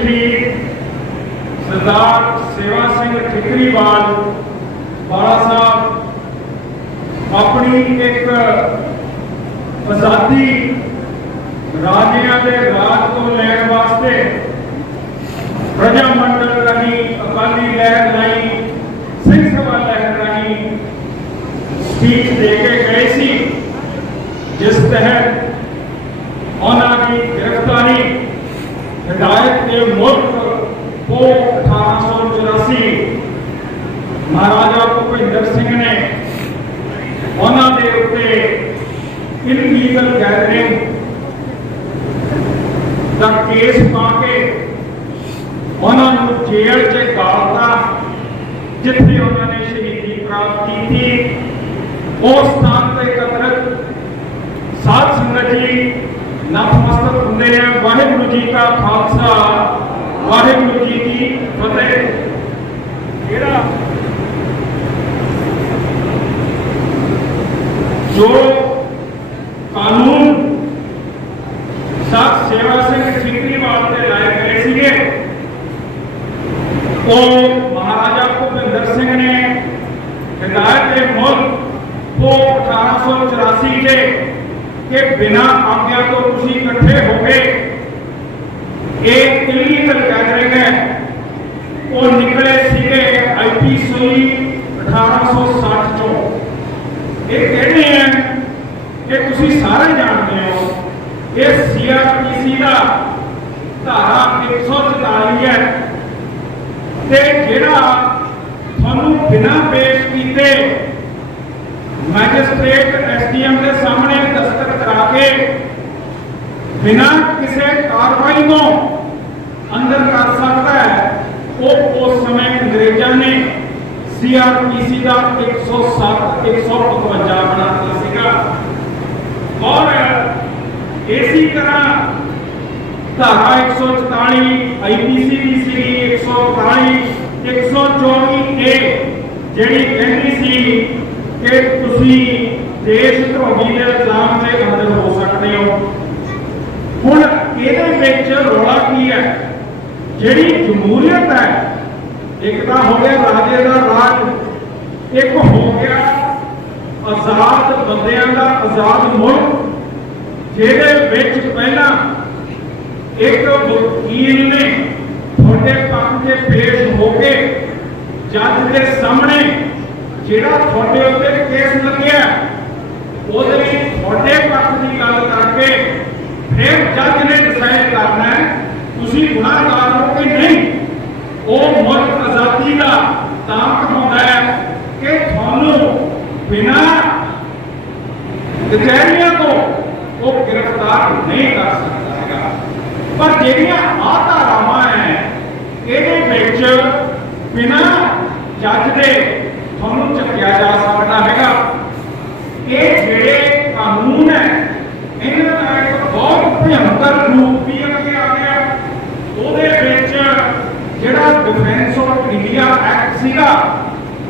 ਸ਼ਹੀਦ ਸਰਦਾਰ ਸੇਵਾ ਸਿੰਘ ਠਿਕਰੀਵਾਲ ਬਾਲਾ ਸਾਹਿਬ ਆਪਣੀ ਇੱਕ ਆਜ਼ਾਦੀ ਰਾਜਿਆਂ ਦੇ ਰਾਜ ਤੋਂ ਲੈਣ ਵਾਸਤੇ ਪ੍ਰਜਾ ਮੰਡਲ ਰਾਹੀਂ ਅਕਾਲੀ ਲਹਿਰ ਰਾਹੀਂ ਸਿੰਘ ਸਭਾ ਲਹਿਰ ਰਾਹੀਂ ਸਪੀਚ ਦੇ ਕੇ ਗਏ ਸੀ, ਜਿਸ ਤਹਿਤ ਉਹਨਾਂ ਦੀ ਗ੍ਰਿਫਤਾਰੀ ਹਦਾਇਤ ਦੇ ਮੁਲਕ ਕੋ 1884 ਮਹਾਰਾਜਾ ਭੁਪਿੰਦਰ ਸਿੰਘ ਨੇ ਉਹਨਾਂ ਦੇ ਉੱਤੇ ਇਨਲੀਗਲ ਗੈਦਰਿੰਗ ਦਾ ਕੇਸ ਪਾ ਕੇ ਉਹਨਾਂ ਨੂੰ ਜੇਲ੍ਹ 'ਚ ਗਾਲਤਾ, ਜਿੱਥੇ ਉਹਨਾਂ ਨੇ ਸ਼ਹੀਦੀ ਪ੍ਰਾਪਤ ਕੀਤੀ। ਉਸ ਸਥਾਨ ਤੇ ਇਕੱਤਰਤ ਸਾਧ ਸੰਗਤ ਜੀ, ਨਤਮਸਤਕ ਹੁੰਦੇ ਵਾਹਿਗੁਰੂ ਜੀ ਕਾ ਖਾਲਸਾ ਵਾਹਿਗੁਰੂ ਜੀ ਕੀ ਫਤਿਹ ਜਿਹੜਾ ਜੋ ਕਾਨੂੰਨ ਸਾਧ ਸੇਵਾ ਸਿੰਘ ਠੀਕਰੀਵਾਲ ਤੇ ਲਾਏ ਗਏ ਸੀਗੇ ਉਹ ਮਹਾਰਾਜਾ ਭੁਪਿੰਦਰ ਸਿੰਘ ਨੇ ਹਦਾਇਤ ਦੇ ਮੁਲਕ ਕੋ 1884 ਦੇ ਕਿ ਬਿਨਾ ਆਗਿਆ ਤੋਂ ਤੁਸੀਂ ਇਕੱਠੇ ਹੋ ਕੇ ਇੱਕ ਇਲੀਗਲ ਗੈਦਰਿੰਗ ਹੈ ਉਹ ਨਿਕਲੇ ਸੀਗੇ ਆਈਪੀ 1860 ਚੋਂ ਇਹ ਕਹਿੰਦੇ ਆ ਕਿ ਤੁਸੀਂ ਸਾਰੇ ਜਾਣਦੇ ਹੋ, ਇਹ ਸੀਆਰਪੀਸੀ ਦਾ ਧਾਰਾ 144 ਹੈ। ਤੇ ਜਿਹੜਾ ਤੁਹਾਨੂੰ ਬਿਨਾਂ ਪੇਸ਼ ਕੀਤੇ ਮੈਜਿਸਟ੍ਰੇਟ ਐਸਡੀਐਮ ਦੇ ਸਾਹਮਣੇ ਦਸਤਖਤ ਕਰਾ ਕੇ ਬਿਨਾਂ ਕਿਸੇ ਕਾਰਵਾਈ ਤੋਂ ਅੰਦਰ ਕਰ ਸਕਦਾ ਹੈ ਉਹ ਉਸ ਸਮੇਂ ਅੰਗਰੇਜ਼ਾਂ ਨੇ ਸੀਆਰਪੀਸੀ ਦਾ 107 155 ਬਣਾਤਾ ਸੀਗਾ। ਔਰ ਇਸੇ ਤਰ੍ਹਾਂ ਧਾਰਾ 144 ਆਈਪੀਸੀ ਦੀ ਸੀ 143 124 ਏ ਜਿਹੜੀ ਕਹਿੰਦੀ ਸੀ ਕਿ ਤੁਸੀਂ ਦੇਸ਼ ਧਰੋਹੀ ਦੇ ਇਲਜ਼ਾਮ ਤੇ ਅੰਦਰ ਹੋ ਸਕਦੇ ਹੋ। ਹੁਣ ਇਹਦੇ ਵਿੱਚ ਰੌਲਾ ਕੀ ਹੈ? ਜਿਹੜੀ ਜਮਹੂਰੀਅਤ ਹੈ ਇੱਕ ਤਾਂ ਹੋ ਗਿਆ ਰਾਜੇ ਦਾ ਰਾਜ, ਇੱਕ ਹੋ ਗਿਆ ਆਜ਼ਾਦ ਬੰਦਿਆਂ ਦਾ ਆਜ਼ਾਦ ਮੁਲਕ, ਜਿਹਦੇ ਵਿੱਚ ਪਹਿਲਾਂ ਇੱਕ ਵਕੀਲ ਨੇ ਤੁਹਾਡੇ ਪੱਖ ਤੇ ਪੇਸ਼ ਹੋ ਕੇ ਜੱਜ ਦੇ ਸਾਹਮਣੇ ਜਿਹੜਾ ਤੁਹਾਡੇ ਉੱਤੇ ਕੇਸ ਲੱਗਿਆ, ਉਹਦੇ ਵਿੱਚ ਤੁਹਾਡੇ ਪੱਖ ਦੀ ਗੱਲ ਕਰਕੇ ਫਿਰ ਜੱਜ ਨੇ ਡਿਸਾਈਡ ਕਰਨਾ ਹੈ, ਤੁਸੀਂ ਗੁਨਾਹਗਾਰ ਹੋ ਕਿ ਨਹੀਂ। ਉਹ ਮੁਲਕ ਤਾਂ ਕਹਾਉਂਦਾ ਹੈ ਕਿ ਤੁਹਾਨੂੰ ਬਿਨਾਂ ਕਚਹਿਰੀਆਂ ਤੋਂ ਉਹ ਗ੍ਰਿਫਤਾਰ ਨਹੀਂ ਕਰ ਸਕਦਾ ਹੈਗਾ। ਪਰ ਜਿਹੜੀਆਂ ਆਹ ਧਾਰਾਵਾਂ ਹੈ, ਇਹਦੇ ਵਿੱਚ ਬਿਨਾਂ ਜੱਜ ਦੇ ਤੁਹਾਨੂੰ ਚੱਕਿਆ ਜਾ ਸਕਦਾ ਹੈਗਾ। ਇਹ ਜਿਹੜੇ ਕਾਨੂੰਨ ਹੈ, ਇਹਨਾਂ ਦਾ ਇੱਕ ਬਹੁਤ ਭਿਆਨਕ ਰੂਪ ਵੀ ਅੱਗੇ ਆ ਗਿਆ ਉਹਦੇ ਵਿੱਚ ਜਿਹੜਾ ਡਿਫੈਂਸ ਆਫ ਇੰਡੀਆ ਐਕਟ ਸੀਗਾ,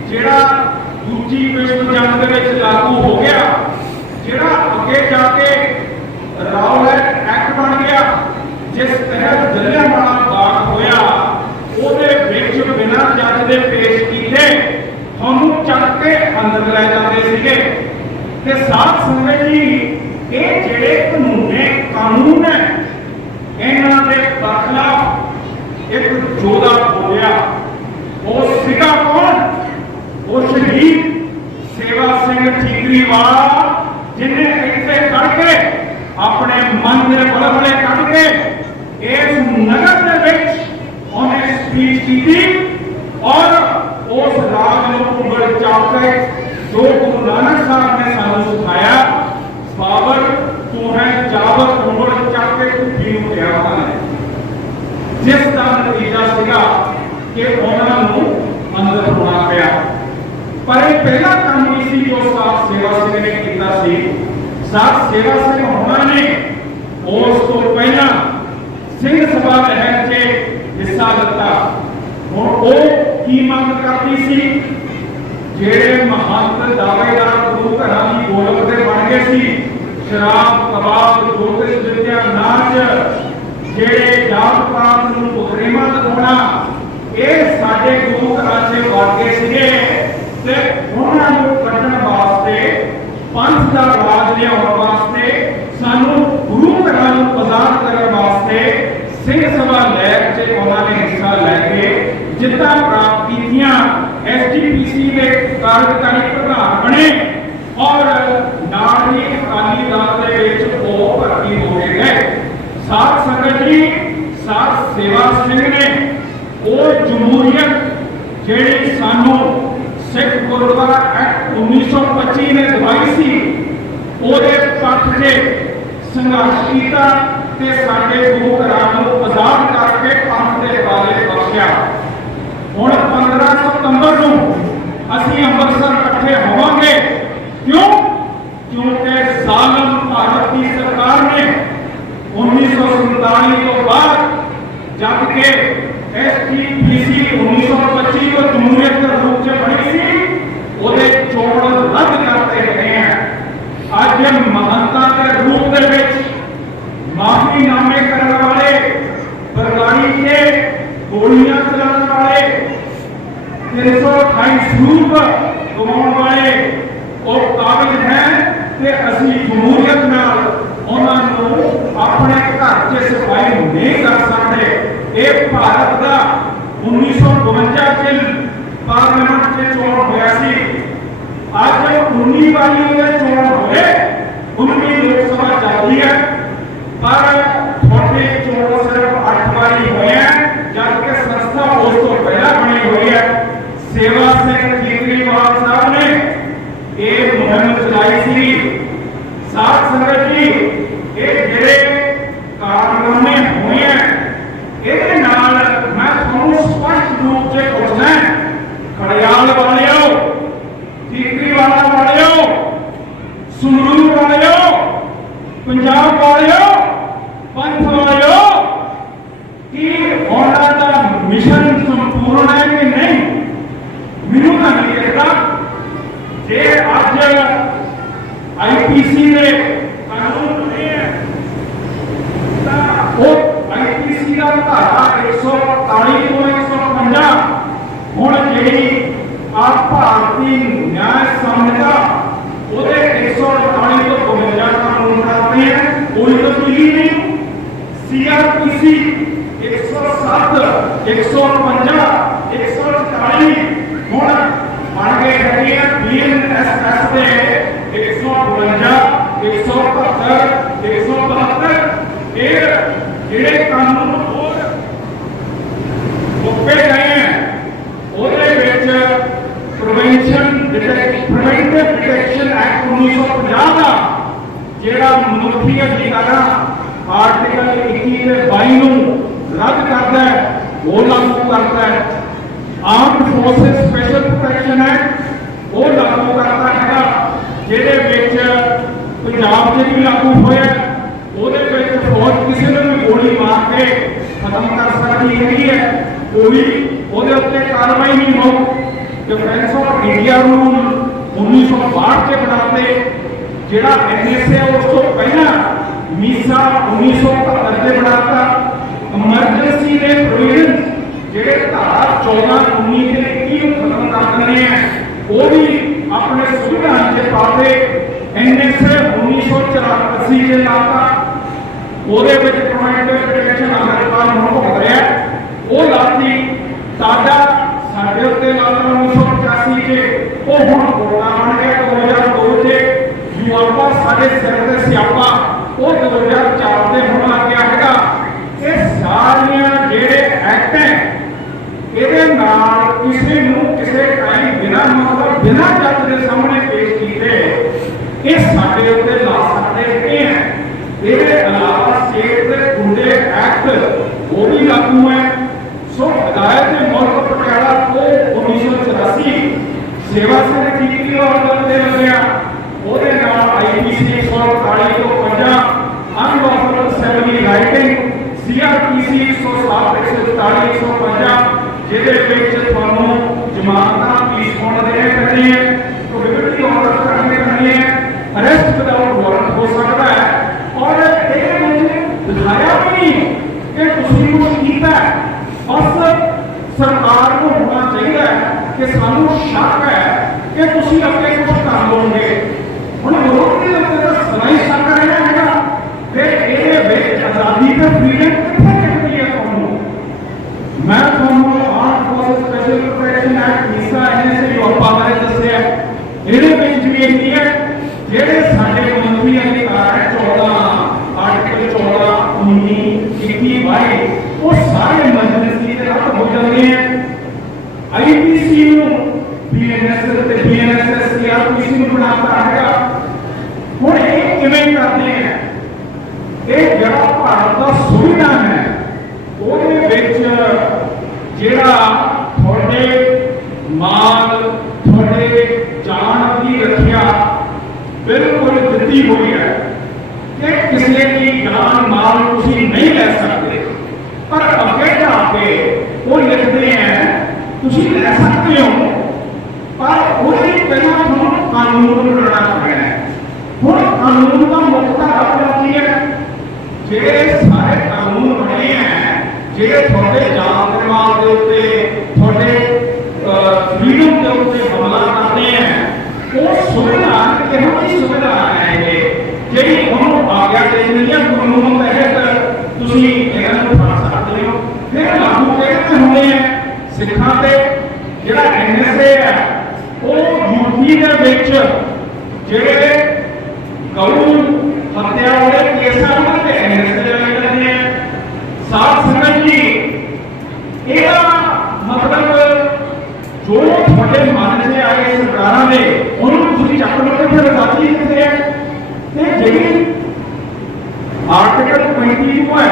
ਜਿਹੜਾ ਦੂਜੀ ਵਿਸ਼ਵ ਜੰਗ ਦੇ ਵਿੱਚ ਲਾਗੂ ਹੋ ਗਿਆ, ਜਿਹੜਾ ਅੱਗੇ ਜਾ ਕੇ ਰਾਉਲੈਟ ਐਕਟ ਬਣ ਗਿਆ, ਜਿਸ ਤਹਿਤ ਜਲਿਆਂਵਾਲਾ ਬਾਗ ਹੋਇਆ, ਉਹਦੇ ਵਿੱਚ ਬਿਨਾਂ ਜੱਜ ਦੇ ਪੇਸ਼ ਕੀਤੇ, ਤੁਹਾਨੂੰ ਚੱਕ ਕੇ ਅੰਦਰ ਲੈ ਜਾਂਦੇ ਸੀਗੇ। ਤੇ ਸਾਧ ਸੰਗਤ ਜੀ, ਇਹ ਜਿਹੜੇ ਕਾਨੂੰਨੇ, ਕਾਨੂੰਨ ਹੈ, ਇਹਨਾਂ ਦੇ ਬਖਲਾਫ ਇੱਕ ਜੋਦਾ ਬੋਲਿਆ ਉਹ ਸਿੱਧਾ ਕੌਣ ਉਹ ਸ਼ਹੀਦ ਸੇਵਾ ਸਿੰਘ ਠੀਕਰੀਵਾਲ ਜਿਨੇ ਇੱਥੇ ਖੜ ਕੇ ਆਪਣੇ ਮਨ ਦੇ ਬਲਬਲੇ ਕੱਢ ਕੇ ਇਸ ਨਗਰ ਦੇ ਵਿੱਚ ਉਹਨੇ ਸਪੀਚ ਕੀਤੀ ਔਰ ਉਸ ਰਾਗ ਨੂੰ ਉਂਗਲ ਚਾਪ ਕੇ ਜੋ ਗੁਰੂ ਨਾਨਕ ਸਾਹਿਬ ਨੇ ਸਾਨੂੰ ਸਿਖਾਇਆ ਬਾਬਰ ਤੂੰ ਹੈ ਜਾਬਰ ਉਂਗਲ ਚਾਪ ਕੇ ਕੁੱਤੀ ਨੂੰ ਕਿਹਾ ਉਹਨਾਂ ਨੇ ਜਿਸ ਦਾ ਨਤੀਜਾ ਸੀਗਾ ਕਿ ਉਹਨਾਂ ਨੂੰ ਅੰਦਰ ਹੋਣਾ ਪਿਆ। ਪਰ ਇਹ ਪਹਿਲਾ ਕੰਮ ਨਹੀਂ ਸੀ ਜੋ ਸਾਧ ਸੇਵਾ ਸਿੰਘ ਨੇ ਕੀਤਾ ਸੀ। ਸਾਧ ਸੇਵਾ ਸਿੰਘ ਹੋਣਾ ਨੇ, ਉਸ ਤੋਂ ਪਹਿਲਾਂ ਸਿੰਘ ਸਭਾ ਲਹਿਰ 'ਚ ਹਿੱਸਾ ਲਿੱਤਾ ਹੁਣ ਉਹ ਕੀ ਮੰਗ ਕਰਦੀ ਸੀ? ਜਿਹੜੇ ਮਹੰਤ ਦਾਅਵੇਦਾਰ ਗੁਰੂ ਘਰਾਂ ਦੀ ਗੋਲਕ ਦੇ ਬਣ ਗਏ ਸੀ, ਸ਼ਰਾਬ, ਕਬਾਬ ਜੋਤਿਸ਼ ਵਿਦਿਆ ਨਾਚ ਜਿਹੜੇ ਜਾਤ ਪਾਤ ਨੂੰ ਮੁਕਰਮਾ ਦਿਖਾਉਣਾ ਇਹ ਸਾਡੇ ਗੁਰੂ ਘਰਾਂ 'ਚ ਵੜ ਸੀਗੇ। ਤੇ ਉਹਨਾਂ ਨੂੰ ਕੱਢਣ ਵਾਸਤੇ, ਪੰਥ ਦਾ ਰਾਜ ਲਿਆਉਣ ਵਾਸਤੇ, ਸਾਨੂੰ ਗੁਰੂ ਘਰਾਂ ਨੂੰ ਆਜ਼ਾਦ ਕਰਨ ਵਾਸਤੇ ਸਿੰਘ ਸਭਾ ਲੈਕ 'ਚ ਉਹਨਾਂ ਨੇ ਹਿੱਸਾ ਲੈ ਕੇ ਜਿੱਤਾਂ ਪ੍ਰਾਪਤ ਕੀਤੀਆਂ। ਦੇ ਕਾਰਜਕਾਰੀ ਪ੍ਰਧਾਨ ਬਣੇ ਔਰ ਨਾਲ ਹੀ ਅਕਾਲੀ ਦਲ ਦੇ ਵਿੱਚ ਉਹ ਭਰਤੀ ਹੋ ਗਏ। ਸਾਧ ਸੰਗਤ ਜੀ, ਸਾਧ ਸੇਵਾ ਸਿੰਘ ਨੇ ਉਹ ਜਮਹੂਰੀਅਤ ਜਿਹੜੀ ਸਾਨੂੰ ਸਿੱਖ ਗੁਰਦੁਆਰਾ ਐਕਟ 1925 ਨੇ ਦਵਾਈ ਸੀ, ਉਹਦੇ ਪੱਖ 'ਤੇ ਸੰਘਰਸ਼ ਕੀਤਾ ਤੇ ਸਾਡੇ ਗੁਰੂ ਘਰਾਂ ਨੂੰ ਆਜ਼ਾਦ ਕਰਕੇ ਪੰਥ ਦੇ ਬਾਰੇ ਬਖਸ਼ਿਆ। ਹੁਣ 15 ਸਤੰਬਰ ਨੂੰ ਅਸੀਂ ਅੰਮ੍ਰਿਤਸਰ ਇਕੱਠੇ ਹੋਵਾਂਗੇ। ਕਿਉਂ? ਕਿਉਂਕਿ ਜ਼ਾਲਮ ਭਾਰਤ ਦੀ ਸਰਕਾਰ ਨੇ 1947 ਤੋਂ ਬਾਅਦ ਜਦ ਕਿ ਐਸਟੀਪੀਸੀ 1925 ਤੋਂ ਜਮਹੂਰੀਅਤ ਦੇ ਰੂਪ 'ਚ ਬਣੀ ਸੀ ਉਹਦੇ ਚੋਣ ਰੱਦ ਕਰਤੇ ਗਏ ਆ ਅੱਜ ਮਹੰਤਾਂ ਦੇ ਰੂਪ ਦੇ ਵਿੱਚ ਮਾਫੀਨਾਮੇ ਕਰਨ ਵਾਲੇ ਬਰਗਾੜੀ ਕੇ ਗੋਲੀਆਂ ਚਲਾਉਣ ਵਾਲੇ 328 ਸਰੂਪ ਗਵਾਉਣ ਵਾਲੇ ਉਹ ਕਾਬਿਲ ਹੈ ਤੇ ਅਸੀਂ ਜਮਹੂਰੀਅਤ ਨਾਲ ਉਹਨਾਂ ਨੂੰ ਆਪਣੇ ਘਰ 'ਚ ਸਫ਼ਾਈ ਨਹੀਂ ਕਰ ਸਕਦੇ ਇਹ ਭਾਰਤ ਦਾ 1952 ਚ ਪਾਰਲੀਮੈਂਟ 'ਚ ਚੋਣ ਹੋਇਆ ਸੀ ਅੱਜ 19 ਵਾਰੀ ਦੇ ਚੋਣ ਹੋਏ 19 ਲੋਕ ਸਭਾ ਚੱਲਦੀ ਹੈ ਪਰ ਤੁਹਾਡੇ ਚੋਣ ਸਿਰਫ 8 ਵਾਰੀ ਹੋਇਆ ਜਦ ਕਿ ਸੰਸਥਾ ਉਸ ਤੋਂ ਪਹਿਲਾਂ ਬਣੀ ਹੋਈ ਹੈ ਸੇਵਾ ਸਿੰਘ ਕੇਜਰੀਵਾਲ ਸਾਹਿਬ ਨੇ ਇਹ ਮੁਹਿੰਮ ਚਲਾਈ ਸੀ ਸਾਧ ਸੰਗਤ ਜੀ ਇਹ ਜਿਹੜੇ ਕਾਰਨਾਮੇ ਹੋਏ ਆ ਇਹਦੇ ਨਾਲ ਮੈਂ ਤੁਹਾਨੂੰ ਸਪਸ਼ਟ ਰੂਪ 'ਚ ਪੁੱਛਦਾ ਖੜਿਆਲ ਵਾਲਿਓ ਕੇਜਰੀਵਾਲ ਵਾਲਿਓ ਸੰਗਰੂਰ ਵਾਲਿਓ ਪੰਜਾਬ ਵਾਲਿਓ ਪੰਥ ਵਾਲਿਓ ਕੀ ਉਹਨਾਂ ਦਾ ਮਿਸ਼ਨ ਸੰਪੂਰਨ ਹੈ ਕਿ ਨਹੀਂ ਮੈਨੂੰ ਤਾਂ ਨਹੀਂ ਲੱਗਦਾ ਜੇ ਅੱਜ ਆਈਪੀਸੀ ਦੇ ਕਾਨੂੰਨ ਬਣੇ ਹੈ ਤਾਂ ਉਹ ਆਈਪੀਸੀ ਦਾ ਧਾਰਾ 148 ਤੋਂ 150 ਹੁਣ ਜਿਹੜੀ ਆ ਭਾਰਤੀ ਨਿਆਂ ਸੰਹਿਤਾ ਉਹਦੇ 148 ਤੋਂ 52 ਕਾਨੂੰਨ ਕਰਦੇ ਹੈ ਕੋਈ ਤਬਦੀਲੀ ਨਹੀਂ ਸੀਆਰਪੀਸੀ 107 150 140 ਹੁਣ ਬਣ ਗਏ ਹੈਗੇ ਆ ਬੀਐਨਐਸਐਸ ਦੇ 152 177 172 ਇਹ ਜਿਹੜੇ ਕਾਨੂੰਨ ਹੋਰ ਮੁੱਕੇ ਗਏ ਹੈ ਉਹਦੇ ਵਿੱਚ ਪ੍ਰੀਵੈਂਸ਼ਨ ਪ੍ਰੀਵੈਂਟਿਵ ਡਿਟੈਕਸ਼ਨ ਐਕਟ 1950 ਦਾ ਜਿਹੜਾ ਮਨੁੱਖੀ ਅਧਿਕਾਰਾਂ ਆਰਟੀਕਲ 21 ਤੇ 22 ਨੂੰ ਰੱਦ ਕਰਦਾ ਹੈ, ਉਹ ਲਾਗੂ ਕਰਦਾ ਹੈ। Armed forces special protection act ਉਹ ਲਾਗੂ ਕਰਦਾ ਹੈਗਾ, ਜਿਹਦੇ ਵਿੱਚ ਪੰਜਾਬ 'ਚ ਵੀ ਲਾਗੂ ਹੋਇਆ ਉਹਦੇ ਵਿੱਚ ਫੌਜ ਕਿਸੇ ਨੂੰ ਵੀ ਗੋਲੀ ਮਾਰ ਕੇ ਖਤਮ ਕਰ ਸਕਦੀ ਹੈਗੀ ਹੈ। ਕੋਈ ਉਹਦੇ ਉੱਤੇ ਕਾਰਵਾਈ ਨਹੀਂ ਹੋ। ਡਿਫੈਂਸ ਆਫ ਇੰਡੀਆ ਰੂਲ 1962 ਚ ਬਣਾਤੇ ਜਿਹੜਾ ਐਨਐਸਏ ਉਸ ਤੋਂ ਪਹਿਲਾਂ ਮੀਸਾ 1971 ਤੇ ਬਣਾਤਾ। ਐਮਰਜੈਂਸੀ ਦੇ ਪ੍ਰੋਵੀਜ਼ਨ ਜਿਹੜੇ ਧਾਰਾ 14 19 ਤੇ 21 ਖਤਮ ਕਰ ਆ, ਉਹ ਵੀ ਆਪਣੇ ਸੰਵਿਧਾਨ ਦੇ ਪਾਤੇ ਐਨਐਸਏ 1984 ਦੇ ਲਾਤਾ। ਉਹਦੇ ਵਿੱਚ ਪ੍ਰੋਵਾਈਡਰ ਪ੍ਰੋਟੈਕਸ਼ਨ ਅਮਰੀਕਾ ਨੂੰ ਭੁਗਤ ਰਿਹਾ ਉਹ ਲਾਤੀ ਸਾਡਾ ਸਾਡੇ ਉੱਤੇ ਲਾਤਾ 1985 ਚ ਉਹ ਹੁਣ ਕੋਰੋਨਾ ਬਣ ਗਿਆ 2002 ਚ ਜੋ ਸਾਡੇ ਸਿਰ ਤੇ ਸਿਆਪਾ। ਉਹ 2004 ਦੇ ਹੁਣ ਲੱਗ ਗਿਆ। ਹੈਗਾ ਇਹ ਸਾਰੀਆਂ ਜਿਹੜੇ ਐਕਟ ਹੈ ਇਹਦੇ ਨਾਲ ਕਿਸੇ ਨੂੰ ਕਿਸੇ ਟਾਈਮ ਬਿਨਾਂ ਮਤਲਬ, ਬਿਨਾਂ ਜੱਜ ਦੇ ਸਾਹਮਣੇ ਪੇਸ਼ ਕੀਤੇ ਇਹ ਸਾਡੇ ਉੱਤੇ ਲਾ ਸਕਦੇ ਹੈਗੇ ਹੈ ਇਹਦੇ ਇਲਾਵਾ ਸਟੇਟ ਦੇ ਗੁੰਡੇ ਐਕਟ ਉਹ ਵੀ ਲਾਗੂ ਹੈ ਸੋ ਹਦਾਇਤ ਦੇ ਮੁਲਕ ਪਟਿਆਲਾ ਤੋਂ 1984 ਸੇਵਾ ਸਿੰਘ ਠੀਕਰੀ ਵਾਲਾ ਦੇ ਲੱਗਿਆ ਉਹਦੇ ਨਾਲ ਆਈਪੀਸੀ 148 ਤੋਂ 50 ਅਨਲੌਫਲ ਅਸੈਂਬਲੀ ਰਾਈਟਿੰਗ ਸੀਆਰਪੀਸੀ 107 140 150 ਜਿਹਦੇ ਵਿੱਚ ਤੁਹਾਨੂੰ ਜਮਾਨਤਾਂ ਪੀਸ ਹੋਣ ਦੇਣੇ ਪੈਣੇ ਹੈ ਪ੍ਰੋਹਿਬਿਟਰੀ ਆਰਡਰ ਕਰਨੇ ਪੈਣੇ ਹੈ ਅਰੈਸਟ ਵਿਦਆਊਟ ਵਾਰੰਟ ਹੋ ਸਕਦਾ ਹੈ ਔਰ ਇਹ ਵਿੱਚ ਦਿਖਾਇਆ ਵੀ ਨਹੀਂ ਕਿ ਤੁਸੀਂ ਕੁਝ ਕੀਤਾ ਹੈ। ਬਸ ਸਰਕਾਰ ਨੂੰ ਹੋਣਾ ਚਾਹੀਦਾ ਹੈ ਕਿ ਸਾਨੂੰ ਸ਼ੱਕ ਹੈ ਕਿ ਤੁਸੀਂ ਅੱਗੇ ਕੁਝ ਕਰ ਲਓਗੇ ਹੁਣ ਵਿਰੋਧ ਦੇ ਉੱਤੇ ਤਾਂ ਸਲਾਈ ਸ਼ੱਕ ਰਿਹਾ ਹੈਗਾ ਫਿਰ ਇਹਦੇ ਵਿੱਚ ਆਜ਼ਾਦੀ ਤੇ ਫਰੀडम ਕਿੱਥੇ ਕਿੱਥੇ ਹੈ ਸਕਦੇ ਆ ਆਈਪੀਸੀ ਨੂੰ ਬੀਐਨਐਸ ਤੇ ਬੀਐਨਐਸ ਦੀ ਆਈਪੀਸੀ ਨੂੰ ਬਣਾਤਾ ਹੈਗਾ ਹੁਣ ਇਹ ਕਿਵੇਂ ਕਰਦੇ ਇਹ ਜਿਹੜਾ ਭਾਰਤ ਦਾ ਸੰਵਿਧਾਨ ਹੈ, ਉਹਦੇ ਵਿੱਚ ਜਿਹੜਾ ਤੁਹਾਡੇ ਮਾਲ, ਤੁਹਾਡੇ ਜਾਨ ਦੀ ਰੱਖਿਆ ਬਿਲਕੁਲ ਦਿੱਤੀ ਹੋਈ ਹੈ। ਕਿ ਕਿਸੇ ਦੀ ਜਾਨ, ਮਾਲ ਤੁਸੀਂ ਨਹੀਂ ਲੈ ਸਕਦੇ। ਪਰ ਅੱਗੇ ਜਾ ਕੇ ਉਹ ਲਿਖਦੇ ਹੈ ਤੁਸੀਂ ਲੈ ਸਕਦੇ ਹੋ ਪਰ ਉਹਦੇ ਪਹਿਲਾਂ ਤੁਹਾਨੂੰ ਕਾਨੂੰਨ ਬਣਾਉਣਾ ਪੈਣਾ ਹੈ ਹੁਣ ਕਾਨੂੰਨ ਦਾ ਮੁੱਖ ਧਾਰਾ ਕੀ ਹੈ ਜਿਹੜੇ ਸਾਰੇ ਕਾਨੂੰਨ ਬਣੇ ਹੈ ਜਿਹੜੇ ਤੁਹਾਡੇ ਜਾਨ ਦੇ ਮਾਲ ਦੇ ਉੱਤੇ ਤੁਹਾਡੇ ਫਰੀडम ਦੇ ਉੱਤੇ ਹਮਲਾ ਕਰਦੇ ਹੈ ਉਹ ਸੰਵਿਧਾਨ ਕਿਹੋ ਜਿਹੀ ਸੰਵਿਧਾਨ ਹੈ ਇਹ ਜਿਹੜੀ ਉਹਨੂੰ ਆਗਿਆ ਦੇ ਦਿੰਦੀ ਹੈ ਕਾਨੂੰਨ ਤਹਿਤ ਤੁਸੀਂ ਇਹਨਾਂ ਨੂੰ ਫੜ ਸਕਦੇ ਹੋ ਫਿਰ ਲਾਗੂ ਕਿਹੜੇ ਹੁੰਦੇ ਹੈ ਸਿੱਖਾਂ ਤੇ ਜਿਹੜਾ ਐਨਐਸਏ ਹੈ ਉਹ ਯੂਪੀ ਦੇ ਵਿੱਚ ਜਿਹੜੇ ਗਊ ਹੱਤਿਆ ਵਾਲੇ ਕੇਸਾਂ ਉਹਨਾਂ ਤੇ ਐਨਐਸਏ ਲਾਏ ਜਾਂਦੇ ਆ ਸਾਧ ਸੰਗਤ ਜੀ ਇਹਦਾ ਮਤਲਬ ਜੋ ਤੁਹਾਡੇ ਮਨ 'ਚ ਆਏ ਸਰਕਾਰਾਂ ਦੇ ਉਹਨੂੰ ਤੁਸੀਂ ਚੱਕ ਲਓ ਤੇ ਫਿਰ ਆਜ਼ਾਦੀ ਕਿੱਥੇ ਹੈ ਤੇ ਜਿਹੜੀ ਆਰਟੀਕਲ 22 ਹੈ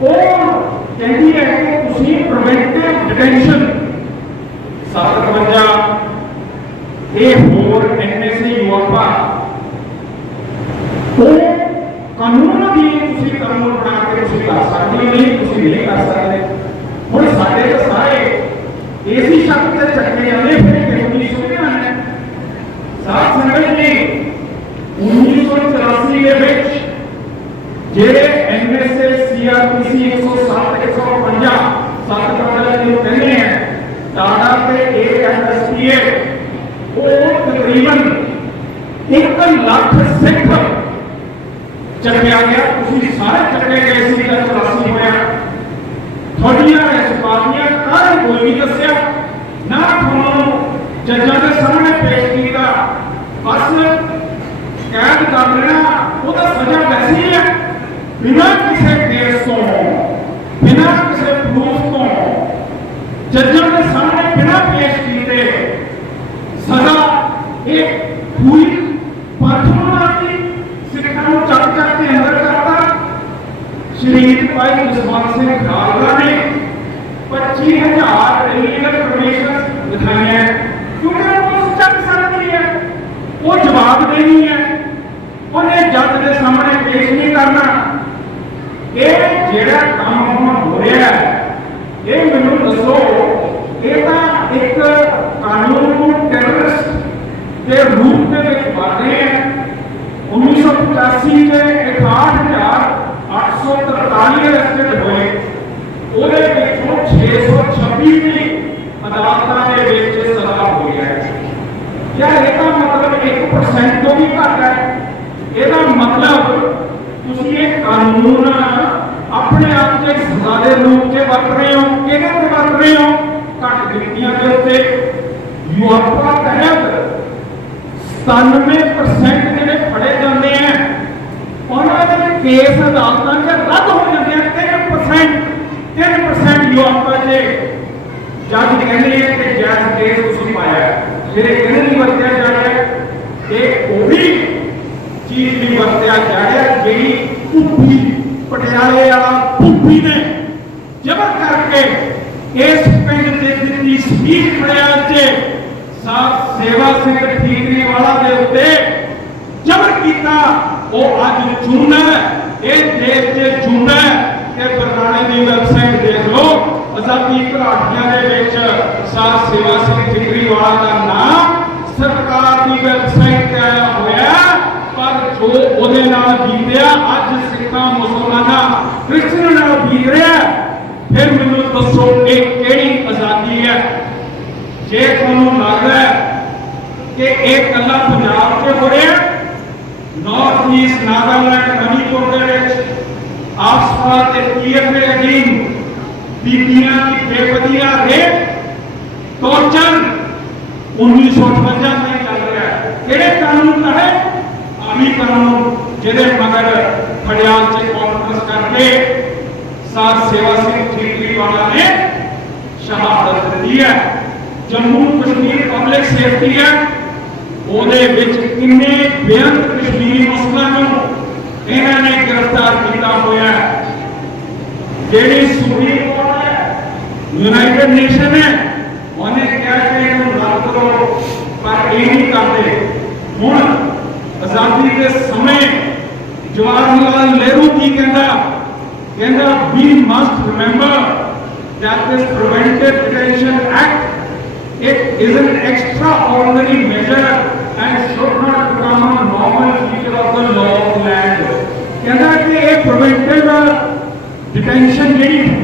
ਉਹ ਕਹਿੰਦੀ ਹੈ ਕਿ ਤੁਸੀਂ ਪ੍ਰੀਵੈਂਟਿਵ ਡਿਟੈਂਸ਼ਨ 57 ਇਹ ਹੋਰ ਐਨਐਸਏ ਯੂਆਪਾ ਉਹ ਕਾਨੂੰਨ ਵੀ ਤੁਸੀਂ ਕਾਨੂੰਨ ਬਣਾ ਕੇ ਤੁਸੀਂ ਕਰ ਸਕਦੇ ਹੋ ਨਹੀਂ ਤੁਸੀਂ ਨਹੀਂ ਕਰ ਸਕਦੇ ਹੁਣ ਸਾਡੇ ਤਾਂ ਸਾਰੇ ਏਸੀ ਸ਼ਬਦ ਤੇ ਚੱਕੇ ਜਾਂਦੇ ਫਿਰ ਕਿਹੋ ਜਿਹੀ ਸੰਵਿਧਾਨ ਹੈ ਸਾਥ ਸੰਗਤ ਜੀ 1984 ਦੇ ਵਿੱਚ ਜਿਹੜੇ ਐਨਐਸਏ ਸੀਆਰਪੀਸੀ 107 150 ਸੱਤ ਕਾਰਡ ਜਿਹਨੂੰ ਕਹਿੰਦੇ ਆ ਟਾਟਾ ਤੇ ਏਐਮਐਸਪੀਏ ਉਹ ਤਕਰੀਬਨ 1 ਲੱਖ ਸਿੱਖ ਚੱਕਿਆ ਗਿਆ, ਤੁਸੀਂ ਸਾਰੇ ਚੱਕੇ ਗਏ ਸੀ ਜਦ 84 ਹੋਇਆ। ਤੁਹਾਡੀਆਂ ਰਿਸ਼ਪਾਤੀਆਂ ਕਾਰਨ ਕੋਈ ਨਹੀਂ ਦੱਸਿਆ। ਨਾ ਤੁਹਾਨੂੰ ਜੱਜਾਂ ਦੇ ਸਾਹਮਣੇ ਪੇਸ਼ ਕੀਤਾ ਬਸ ਕੈਦ ਕਰ ਲੈਣਾ, ਉਹਦਾ ਸਜ਼ਾ ਵੈਸੀ ਹੈ। ਬਿਨਾਂ ਕਿਸੇ ਕੇਸ ਤੋਂ ਬਿਨਾਂ ਕਿਸੇ ਪ੍ਰੂਫ ਤੋਂ ਜੱਜਾਂ ਦੇ ਸਾਹਮਣੇ ਬਿਨਾਂ ਪੇਸ਼ ਕੀਤੇ ਸਜ਼ਾ ਇਹ ਪੂਰੀ ਪਰਮਾਤਮਾ ਸਿੱਖਾਂ ਨੂੰ ਚੱਕ ਚੱਕ ਕੇ ਅੰਦਰ ਕਰਤਾ ਸ਼ਹੀਦ ਭਾਈ ਜਸਵੰਤ ਸਿੰਘ ਖਾਲਸਾ ਨੇ 25000 ਇਲੀਗਲ ਪਰਮਿਸ਼ਨ ਦਿਖਾਈਆਂ ਕਿਉਂਕਿ ਉਹ ਚੱਕ ਸਕਦੀ ਹੈ। ਉਹ ਜਵਾਬ ਦੇਣੀ ਹੈ। ਉਹਨੇ ਜੱਜ ਦੇ ਸਾਹਮਣੇ ਪੇਸ਼ ਨਹੀਂ ਕਰਨਾ। ਇਹ ਜਿਹੜਾ ਕੰਮ ਹੁਣ ਹੋ ਰਿਹਾ ਹੈ, ਇਹ ਮੈਨੂੰ ਦੱਸੋ, ਇਹ ਤਾਂ ਇੱਕ ਕਾਨੂੰਨ ਨੂੰ ਟੈਰਰਿਸਟ ਦੇ ਰੂਪ ਦੇ ਵਿੱਚ ਵਰਤ ਰਹੇ ਹੈ। 1985 ਦੇ 61843 ਅਰੈਸਟਡ ਹੋਏ ਉਹਦੇ ਵਿੱਚੋਂ 626 ਅਦਾਲਤਾਂ ਦੇ ਵਿੱਚ ਸਜ਼ਾ ਹੋਈ ਹੈ ਯਾਰ ਇਹਦਾ ਮਤਲਬ 1% ਤੋਂ ਵੀ ਘੱਟ ਹੈ ਇਹਦਾ ਮਤਲਬ ਤੁਸੀਂ ਇਹ ਕਾਨੂੰਨ ਆਪਣੇ ਆਪ 'ਚ ਸਜ਼ਾ ਦੇ ਰੂਪ 'ਚ ਵਰਤ ਰਹੇ ਹੋ ਕਿਹਦੇ ਤੇ ਵਰਤ ਰਹੇ ਹੋ ਘੱਟ ਗਿਣਤੀਆਂ ਦੇ ਉੱਤੇ ਯੂਰਪਾ ਤਹਿਤ 97% ਜਿਹੜੇ ਫੜੇ ਜਾਂਦੇ ਆ, ਉਹਨਾਂ ਦੇ ਕੇਸ ਅਦਾਲਤਾਂ 'ਚ ਰੱਦ ਹੋ ਜਾਂਦੇ ਆ 3% 3% ਯੂਰਪਾ 'ਚ ਜੱਜ ਕਹਿੰਦੇ ਆ ਕਿ ਜੱਜ ਕੇਸ ਤੁਸੀਂ ਹੈ। ਜਿਹੜੇ ਕਿਹਨੇ ਨਹੀਂ ਵਰਤਿਆ ਜਾ ਰਿਹਾ ਇਹ ਉਹ ਚੀਜ਼ ਨਹੀਂ ਵਰਤਿਆ ਜਾ ਜਿਹੜੀ ਭੁੱਪੀ ਪਟਿਆਲੇ ਵਾਲਾ ਭੁੱਪੀ ਨੇ। ਜਬਰ ਕਰਕੇ ਇਸ ਪਿੰਡ ਦੇ ਦਿੱਤੀ ਸਪੀਚ ਖੜਿਆ ਤੇ ਸਾਥ ਸੇਵਾ ਸਿੰਘ ਠੀਕਰੀ ਵਾਲਾ ਦੇ ਉੱਤੇ ਜਬਰ ਕੀਤਾ। ਉਹ ਅੱਜ ਚੂਨਾ ਇਹ ਦੇਸ਼ ਤੇ ਚੂਨਾ ਕਿ ਬਰਨਾਲੇ ਦੀ ਵੈਬਸਾਈਟ ਦੇਖ ਲਓ ਆਜ਼ਾਦੀ ਘਰਾਟੀਆਂ ਦੇ ਵਿੱਚ ਸਾਥ ਸੇਵਾ ਸਿੰਘ ਠੀਕਰੀ ਵਾਲਾ ਦਾ ਨਾਮ ਸਰਕਾਰ ਦੀ ਵੈਬਸਾਈਟ ਤੇ ਆਇਆ ਹੋਇਆ ਪਰ ਜੋ ਉਹਦੇ ਨਾਲ ਬੀਤਿਆ ਅੱਜ ਸਿੱਖਾਂ ਮੁਸਲਮਾਨਾਂ ਕ੍ਰਿਸਚਨਾਂ ਨਾਲ ਬੀਤ ਰਿਹਾ ਫਿਰ ਮੈਨੂੰ ਦੱਸੋ ਇਹ ਕਿਹੜੀ ਆਜ਼ਾਦੀ ਹੈ ਜੇ ਤੁਹਾਨੂੰ ਲੱਗਦਾ ਹੈ ਕਿ ਇਹ ਕੱਲਾ ਪੰਜਾਬ 'ਚ ਹੋ ਰਿਹਾ ਨਾਰਥ ਈਸਟ ਨਾਗਾਲੈਂਡ ਮਨੀਪੁਰ ਦੇ ਵਿੱਚ ਆਸਪਾ ਤੇ ਪੀਐਫ ਦੇ ਅਧੀਨ ਬੀਬੀਆਂ ਦੀ ਬੇਪਤੀਆਂ ਰੇਪ ਟੋਰਚਰ 1958 में ਚੱਲ ਰਿਹਾ ਹੈ ਕਿਹੜੇ ਕਾਨੂੰਨ ਦਾ ਹੈ ਆਮੀ ਕਾਨੂੰਨ ਜਿਹਦੇ ਮਗਰ ਫੜਿਆਲ ਚ ਕਾਨਫਰੰਸ ਕਰਕੇ ਸਾਥ ਸੇਵਾ ਸਿੰਘ ਠੀਕਰੀ ਵਾਲਾ ਨੇ ਸ਼ਹਾਦਤ ਦਿੱਤੀ ਹੈ Jammu Kashmir public safety act ਉਹਦੇ ਵਿੱਚ ਕਿੰਨੇ ਬੇਅੰਤ ਕਸ਼ਮੀਰੀ ਮੁਸਲਿਮਾਂ ਨੂੰ ਇਹਨਾਂ ਨੇ ਗ੍ਰਿਫਤਾਰ ਕੀਤਾ ਹੋਇਆ ਹੈ। ਜਿਹੜੀ ਸੁਪਰੀਮ ਕੋਰਟ ਹੈ ਯੂਨਾਈਟਿਡ ਨੇਸ਼ਨ ਹੈ ਉਹਨੇ ਕਿਹਾ ਕਿ ਇਹਨੂੰ ਰੱਦ ਕਰੋ, ਪਰ ਇਹ ਨਹੀਂ ਕਰਦੇ। ਹੁਣ ਆਜ਼ਾਦੀ ਦੇ ਸਮੇਂ ਜਵਾਹਰ ਲਾਲ ਨਹਿਰੂ ਕੀ ਕਹਿੰਦਾ? ਕਹਿੰਦਾ, we must remember that this preventive detention act, it is an extraordinary measure and ਸ਼ੋਖਾ Kama normal speaker of the law of land ਕਹਿੰਦਾ ਕਿ ਇਹ ਪ੍ਰੋਵਿੰਟਡ ਡਿਟੈਂਸ਼ਨ ਜਿਹੜੀ